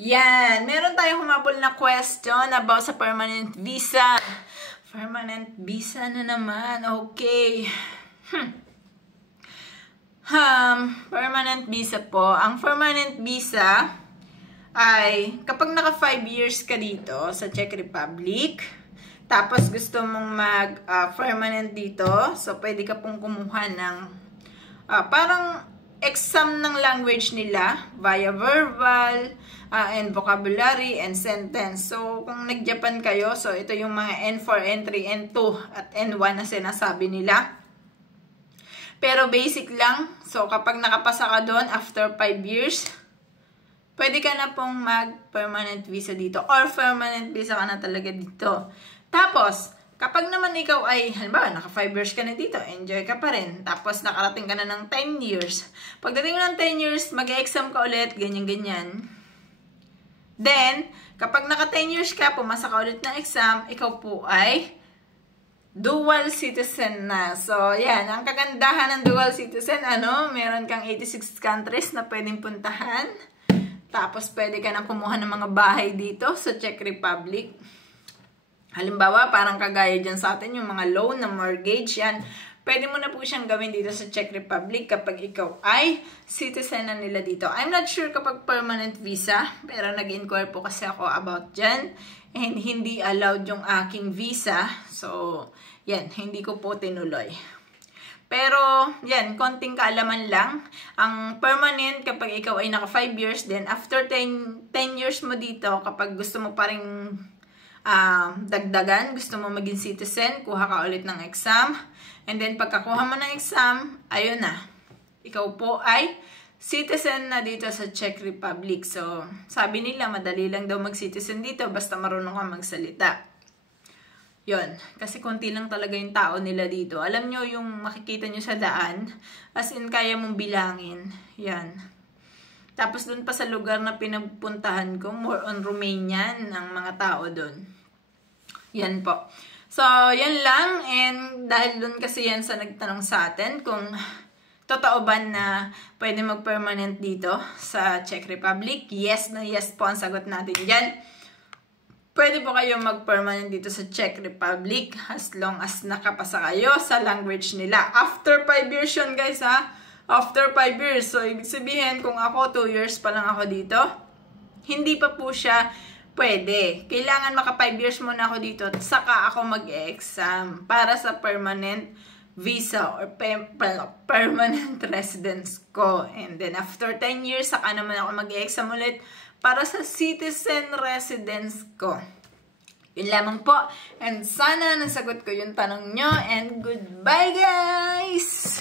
Yan, meron tayong humabol na question about sa permanent visa. Permanent visa na naman. Okay. Permanent visa po. Ang permanent visa ay kapag naka 5 years ka dito sa Czech Republic, tapos gusto mong mag-permanent dito, so pwede ka pong kumuha ng parang exam ng language nila via verbal and vocabulary and sentence. So, kung nag-Japan kayo, so ito yung mga N4, N3, N2 at N1 na sinasabi nila. Pero basic lang. So, kapag nakapasa ka doon after 5 years, pwede ka na pong mag-permanent visa dito or permanent visa ka na talaga dito. Tapos, kapag naman ikaw ay, halimbawa, naka 5 years ka na dito, enjoy ka pa rin. Tapos, nakarating ka na ng 10 years. Pagdating mo ng 10 years, mag-exam ka ulit, ganyan-ganyan. Then, kapag naka 10 years ka, pumasa ka ulit ng exam, ikaw po ay dual citizen na. So, yan. Ang kagandahan ng dual citizen, meron kang 86 countries na pwedeng puntahan. Tapos, pwede ka na kumuha ng mga bahay dito sa Czech Republic. Halimbawa, parang kagaya dyan sa atin, yung mga loan na mortgage, yan. Pwede mo na po siyang gawin dito sa Czech Republic kapag ikaw ay citizen na nila dito. I'm not sure kapag permanent visa, pero nag-inquire po kasi ako about dyan. And hindi allowed yung aking visa. So, yan, hindi ko po tinuloy. Pero, yan, konting kaalaman lang. Ang permanent, kapag ikaw ay naka 5 years, then after 10 years mo dito, kapag gusto mo pa rin dagdagan, gusto mo maging citizen, kuha ka ulit ng exam. And then, pagkakuha mo ng exam, ayun na. Ikaw po ay citizen na dito sa Czech Republic. So, sabi nila, madali lang daw mag-citizen dito, basta marunong ka magsalita. Yun. Kasi konti lang talaga yung tao nila dito. Alam nyo, yung makikita nyo sa daan, as in, kaya mong bilangin. Yan. Tapos, dun pa sa lugar na pinapuntahan ko, more on Romanian ang mga tao dun. Yan po. So, yan lang. And dahil dun kasi yan sa nagtanong sa atin kung totoo ba na pwede mag-permanent dito sa Czech Republic. Yes na yes po ang sagot natin dyan. Pwede po kayo mag-permanent dito sa Czech Republic as long as nakapasa kayo sa language nila. After 5 years yun guys ha. After 5 years. So, ibig sabihin kung ako 2 years pa lang ako dito, hindi pa po siya pwede. Kailangan maka 5 years muna ako dito at saka ako mag-exam para sa permanent visa or permanent residence ko. And then after 10 years, saka naman ako mag-exam ulit para sa citizen residence ko. Yun lamang po. And sana nasagot ko yung tanong nyo. And goodbye guys!